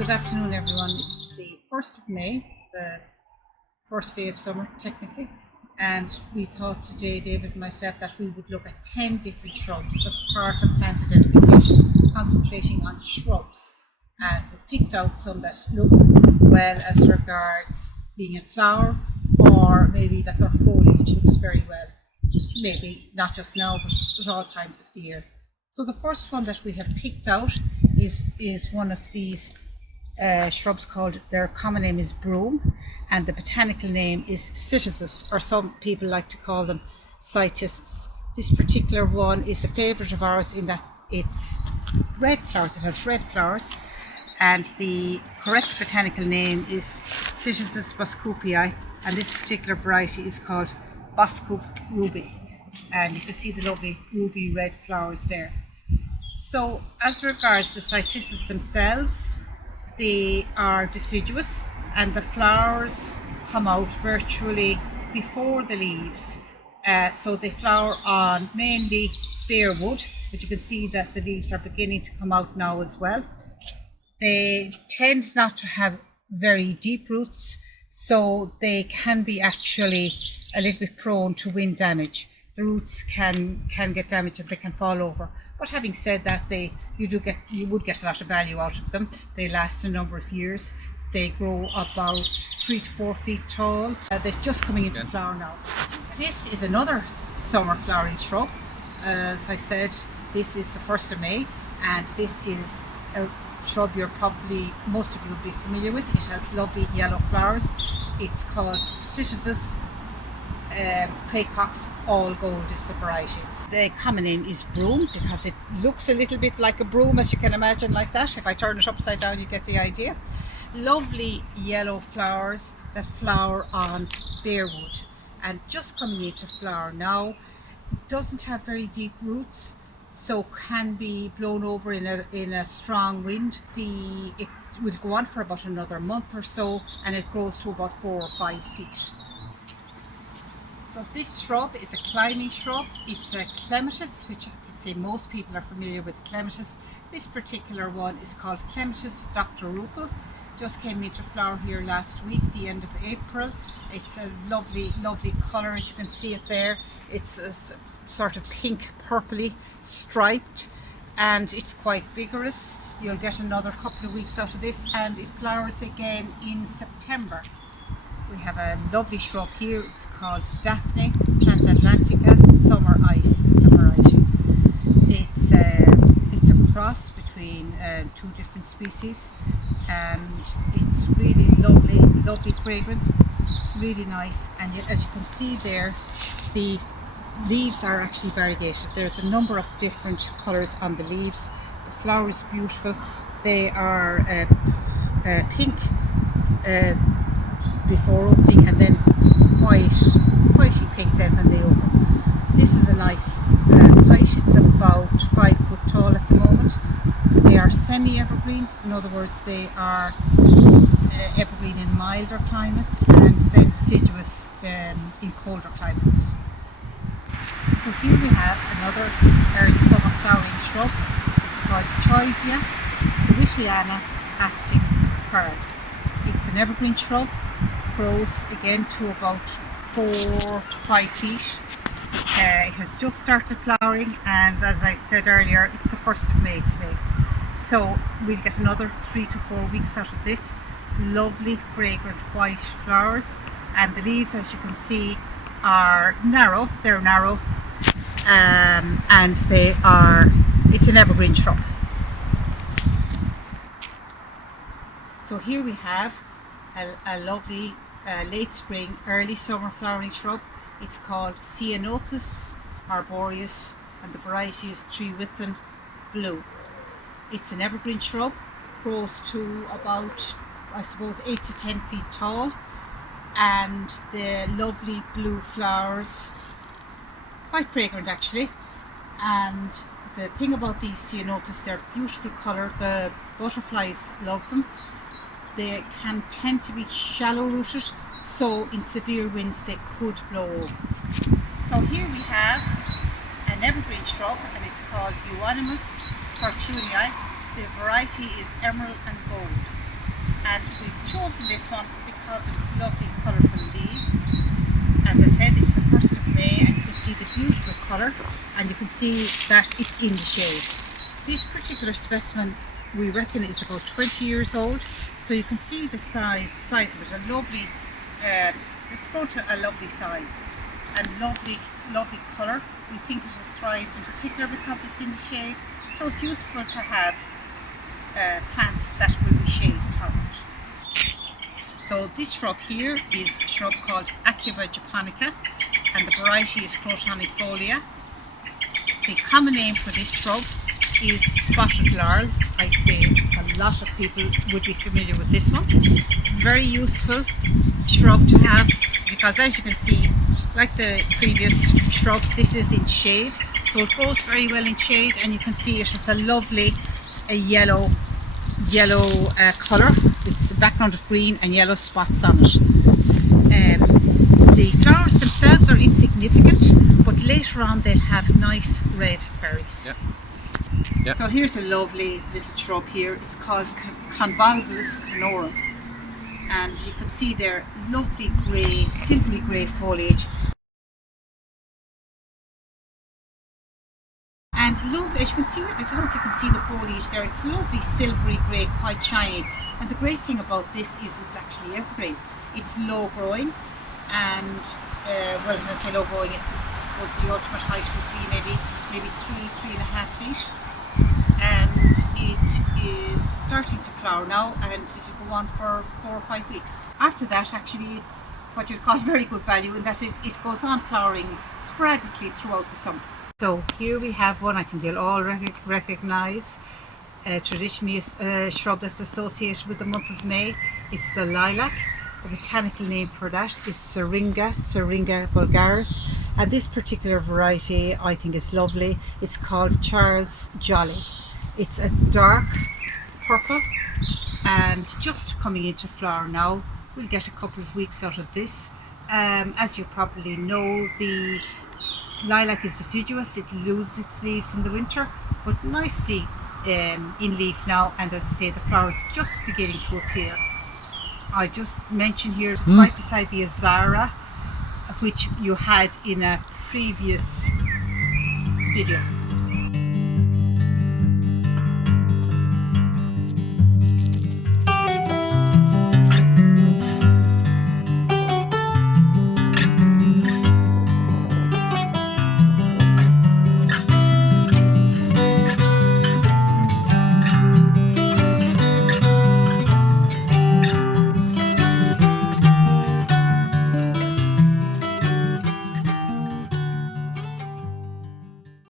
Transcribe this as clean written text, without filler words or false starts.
Good afternoon, everyone. It's the 1st of May, the first day of summer, technically. And we thought today, David and myself, that we would look at 10 different shrubs as part of plant identification, concentrating on shrubs. And we've picked out some that look well as regards being in flower, or maybe that their foliage looks very well. Maybe not just now, but at all times of the year. So the first one that we have picked out is one of these shrubs called, their common name is broom, and the botanical name is Ceanothus, or some people like to call them cytisus. This particular one is a favourite of ours in that it's red flowers, it has red flowers, and the correct botanical name is Ceanothus boscopii, and this particular variety is called Boscop ruby, and you can see the lovely ruby red flowers there. So as regards the cytisus themselves, they are deciduous and the flowers come out virtually before the leaves. So they flower on mainly bare wood, but you can see that the leaves are beginning to come out now as well. They tend not to have very deep roots, so they can be actually a little bit prone to wind damage. The roots can get damaged and they can fall over. But having said that, you would get a lot of value out of them. They last a number of years. They grow about 3 to 4 feet tall. They're just coming into flower now. This is another summer flowering shrub. As I said, this is the 1st of May, and this is a shrub most of you will be familiar with. It has lovely yellow flowers. It's called Ceanothus praecox all gold is the variety. The common name is broom because it looks a little bit like a broom, as you can imagine, like that. If I turn it upside down, you get the idea. Lovely yellow flowers that flower on bare wood, and just coming into flower now. Doesn't have very deep roots, so can be blown over in a strong wind. It will go on for about another month or so, and it grows to about 4 or 5 feet. So this shrub is a climbing shrub. It's a clematis, which I can say most people are familiar with clematis. This particular one is called Clematis Dr. Rupel. Just came into flower here last week, the end of April. It's a lovely, lovely colour, as you can see it there. It's a sort of pink, purpley, striped, and it's quite vigorous. You'll get another couple of weeks out of this, and it flowers again in September. We have a lovely shrub here. It's called Daphne transatlantica summer ice is the variety. It's a cross between 2 different species, and it's really lovely fragrance, really nice. And as you can see there, the leaves are actually variegated. There's a number of different colours on the leaves. The flower is beautiful. They are pink before opening, and then whitey pink then when they open. This is a nice height. It's about 5 foot tall at the moment. They are semi-evergreen, in other words they are evergreen in milder climates, and then deciduous in colder climates. So here we have another early summer flowering shrub. It's called Choisya, dewitteana Aztec pearl. It's an evergreen shrub. Grows again to about 4 to 5 feet. It has just started flowering, and as I said earlier, it's the 1st of May today. So we'll get another 3 to 4 weeks out of this. Lovely, fragrant white flowers, and the leaves, as you can see, are narrow. They're narrow, and it's an evergreen shrub. So here we have a lovely late spring, early summer flowering shrub. It's called Ceanothus arboreus, and the variety is Trewithen Blue. It's an evergreen shrub, grows to about, I suppose, 8 to 10 feet tall, and the lovely blue flowers, quite fragrant actually. And the thing about these Ceanothus, they're beautiful colour. The butterflies love them. They can tend to be shallow rooted, so in severe winds they could blow over. So here we have an evergreen shrub, and called Euonymus fortunei. The variety is emerald and gold. And we've chosen this one because of its lovely colourful leaves. As I said, it's the 1st of May and you can see the beautiful colour and you can see that it's in the shade. This particular specimen we reckon is about 20 years old, so you can see the size of it, a lovely, it's grown to a lovely size and lovely colour. We think it has thrived in particular because it's in the shade, so it's useful to have plants that will be shade tolerant. So this shrub here is a shrub called Acuba japonica and the variety is crotonifolia. The common name for this shrub is spotted laurel. I'd say a lot of people would be familiar with this one. Very useful shrub to have because, as you can see, like the previous shrub, this is in shade, so it grows very well in shade, and you can see it has a lovely yellow colour. It's a background of green and yellow spots on it. The flowers themselves are insignificant, but later on they'll have nice red berries. Yeah. Yep. So here's a lovely little shrub here. It's called vulgaris canorum, and you can see there lovely grey, silvery grey foliage. And lovely, as you can see, I don't know if you can see the foliage there, it's lovely silvery grey, quite shiny. And the great thing about this is it's actually evergreen. It's low growing, and well, when I say low growing, it's, I suppose the ultimate height would be maybe 3.5 feet. And it is starting to flower now, and it'll go on for 4 or 5 weeks. After that, actually, it's what you'd call very good value in that it goes on flowering sporadically throughout the summer. So here we have one I think you'll all recognise. Traditionally a shrub that's associated with the month of May. It's the lilac. The botanical name for that is Syringa vulgaris. And this particular variety I think is lovely. It's called Charles Joly. It's a dark purple and just coming into flower now. We'll get a couple of weeks out of this. As you probably know, the lilac is deciduous. It loses its leaves in the winter, but nicely in leaf now, and as I say, the flowers just beginning to appear. I just mentioned here it's right beside the azara, which you had in a previous video.